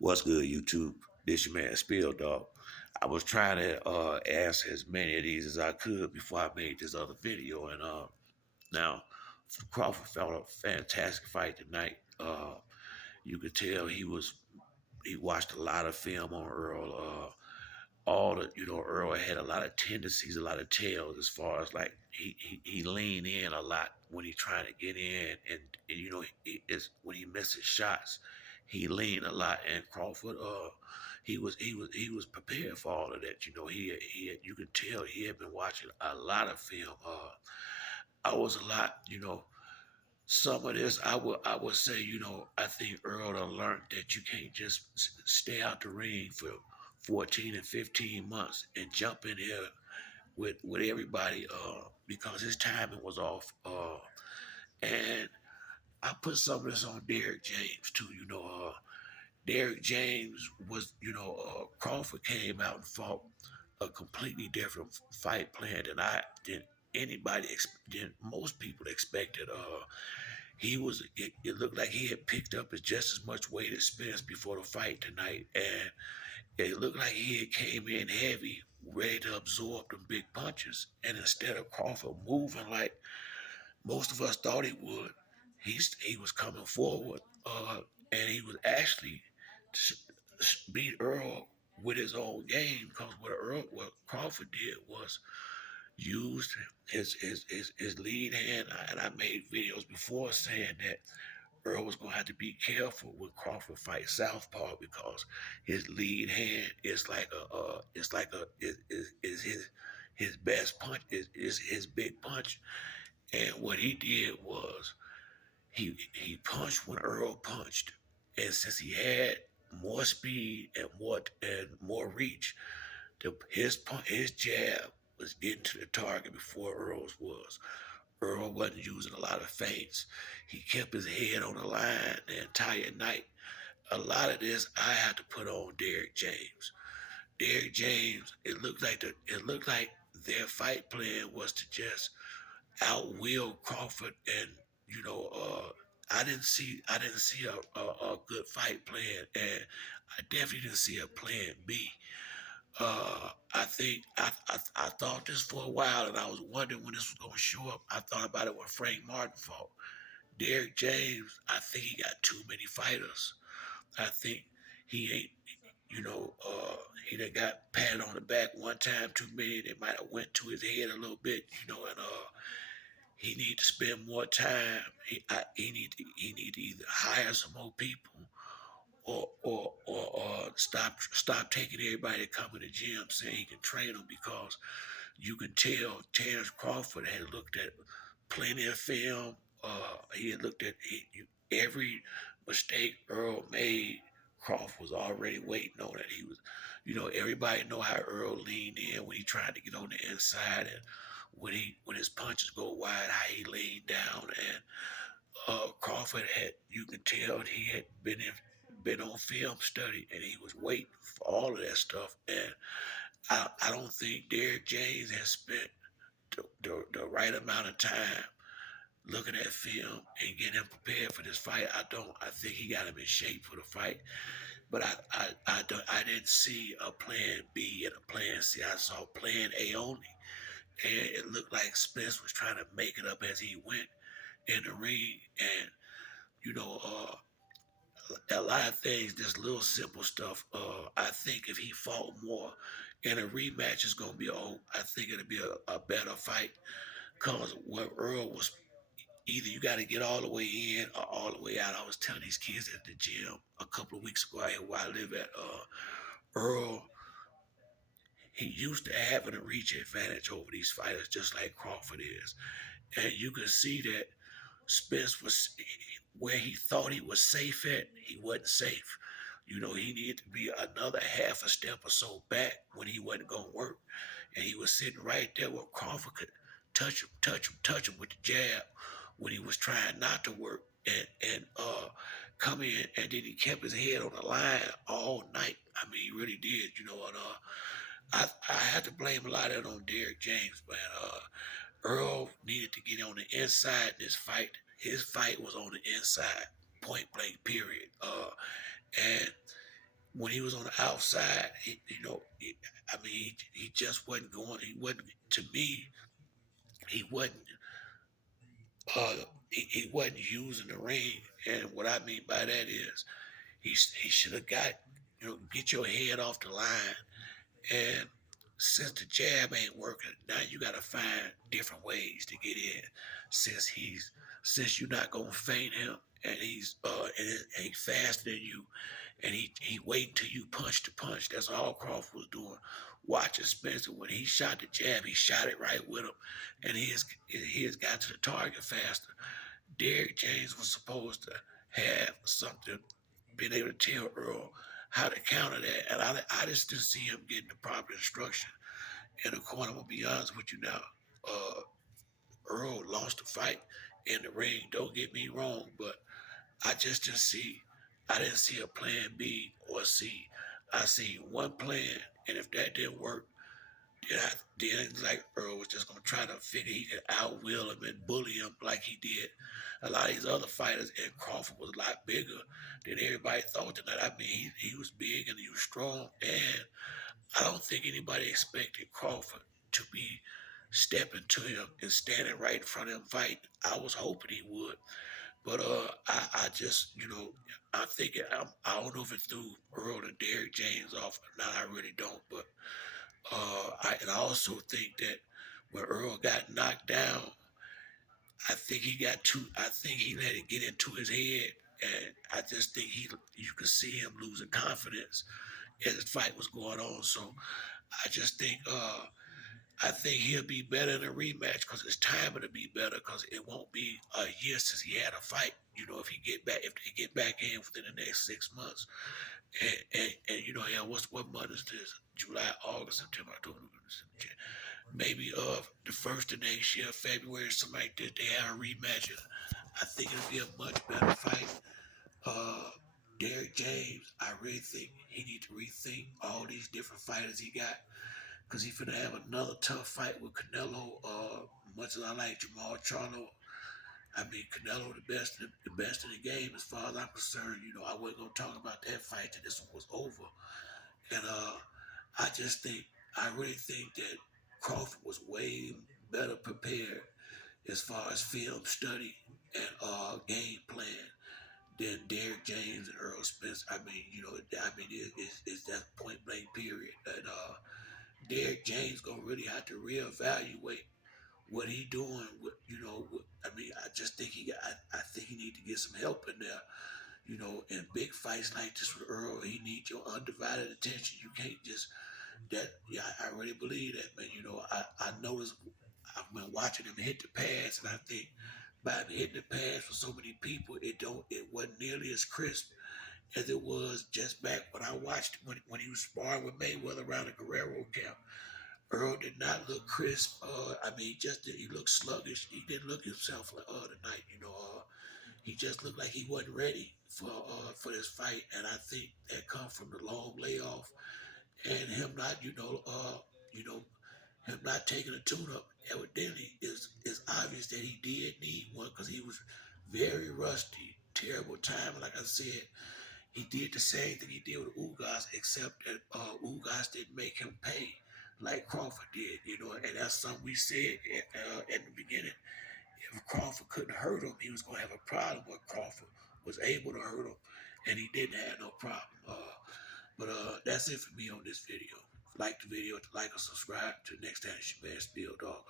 What's good, YouTube? This your man Spill Dog. I was trying to answer as many of these as I could before I made this other video, and now Crawford felt a fantastic fight tonight. You could tell he watched a lot of film on Earl. All the Earl had a lot of tendencies, a lot of tails as far as like he leaned in a lot when he trying to get in, and it's when he misses shots, he leaned a lot. And Crawford, he was prepared for all of that. You could tell he had been watching a lot of film. I was a lot, some of this I would say, I think Earl done learned that you can't just stay out the ring for 14 and 15 months and jump in here with everybody because his timing was off. And I put some of this on Derrick James too. Derrick James was, Crawford came out and fought a completely different fight plan than anybody than most people expected. It looked like he had picked up just as much weight as Spence before the fight tonight, and it looked like he had came in heavy, ready to absorb them big punches. And instead of Crawford moving like most of us thought he would, he was coming forward, and he was actually beat Earl with his own game. Because what Crawford did was used his lead hand, and I made videos before saying that Earl was gonna have to be careful when Crawford fights Southpaw because his lead hand is like is his best punch is his big punch. And what he did was he punched when Earl punched, and since he had more speed and more reach, his jab was getting to the target before Earl's was. Earl wasn't using a lot of feints. He kept his head on the line the entire night. A lot of this I had to put on Derrick James. Derrick James, it looked like their fight plan was to just outwill Crawford, and I didn't see a good fight plan, and I definitely didn't see a plan B. I think I thought this for a while, and I was wondering when this was gonna show up. I thought about it when Frank Martin fought Derrick James. I think he got too many fighters. I think he ain't, he done got patted on the back one time too many. They might have went to his head a little bit, and he need to spend more time. He need to either hire some more people or stop taking everybody that come in the gym saying he can train them, because you can tell Terrence Crawford had looked at plenty of film. He had looked at every mistake Earl made. Crawford was already waiting on it. Everybody know how Earl leaned in when he tried to get on the inside, and when his punches go wide, how he leaned down. And Crawford you can tell he had been on film study, and he was waiting for all of that stuff. And I don't think Derrick James has spent the right amount of time looking at film and getting him prepared for this fight. I don't. I think he got him in shape for the fight, but I didn't see a plan B and a plan C. I saw plan A only, and it looked like Spence was trying to make it up as he went in the ring. And you know, a lot of things, just little simple stuff. I think if he fought more in a rematch, it's gonna be I think it'll be a better fight. Cause what Earl was, either you got to get all the way in or all the way out. I was telling these kids at the gym a couple of weeks ago out here where I live at. Earl, he used to having a reach advantage over these fighters, just like Crawford is, and you can see that Spence was where he thought he was safe at, he wasn't safe. He needed to be another half a step or so back when he wasn't going to work. And he was sitting right there where Crawford could touch him with the jab when he was trying not to work, and come in, and then he kept his head on the line all night. I mean, he really did, and I had to blame a lot of it on Derrick James, man. Earl needed to get on the inside in this fight. His fight was on the inside, point blank, period. And when he was on the outside, I mean, he just wasn't going. He wasn't to me. He wasn't. He wasn't using the ring, and what I mean by that is he should have got get your head off the line. And since the jab ain't working, now you got to find different ways to get in. Since since you're not gonna feint him, and he's faster than you, and he waiting till you punch to punch. That's all Crawford was doing. Watching Spencer when he shot the jab, he shot it right with him, and he has got to the target faster. Derrick James was supposed to have something, being able to tell Earl how to counter that, and I just didn't see him getting the proper instruction. And of course, I'm gonna be honest with you now. Uh, Earl lost the fight in the ring. Don't get me wrong, but I just didn't see. I didn't see a plan B or C. I seen one plan, and if that didn't work, then like Earl was just gonna try to figure he could outwill him and bully him like he did a lot of these other fighters. And Crawford was a lot bigger than everybody thought tonight. I mean, he was big and he was strong, and I don't think anybody expected Crawford to be stepping to him and standing right in front of him fighting. I was hoping he would, but I just I'm thinking I don't know if it threw Earl and Derrick James off or not. I really don't, but and I also think that when Earl got knocked down, I think he got too. I think he let it get into his head, and I just think you could see him losing confidence as the fight was going on. So I just think I think he'll be better in a rematch because it's timing to be better because it won't be a year since he had a fight. If if they get back in within the next 6 months, and yeah, what month is this? July, August, September, October, maybe the first of next year, February, something like this, they have a rematch. And I think it'll be a much better fight. Uh, Derrick James, I really think he needs to rethink all these different fighters he got because he's gonna have another tough fight with Canelo. Much as I like Jamal Charlo, I mean Canelo the best in the game as far as I'm concerned. I wasn't gonna talk about that fight till this one was over, and I just think I really think that Crawford was way better prepared as far as film study and game plan than Derrick James and Errol Spence. I mean, it's that point blank period. And Derrick James gonna really have to reevaluate what he doing. I mean, I just think I think he need to get some help in there. In big fights like this with Earl, he needs your undivided attention. You can't just that. Yeah, I really believe that, man. I noticed I've been watching him hit the pads, and I think by him hitting the pads for so many people, it wasn't nearly as crisp as it was just back when I watched when he was sparring with Mayweather around the Guerrero camp. Earl did not look crisp. I mean, he looked sluggish. He didn't look himself tonight. He just looked like he wasn't ready for this fight, and I think that comes from the long layoff and him not, you know, him not taking a tune-up. Evidently, is obvious that he did need one because he was very rusty, terrible time. Like I said, he did the same thing he did with Ugas, except that Ugas didn't make him pay like Crawford did. And that's something we said at the beginning. If Crawford couldn't hurt him, he was going to have a problem. But Crawford was able to hurt him, and he didn't have no problem. But that's it for me on this video. Like the video, like or subscribe. Till next time, it's your man Spill Dog.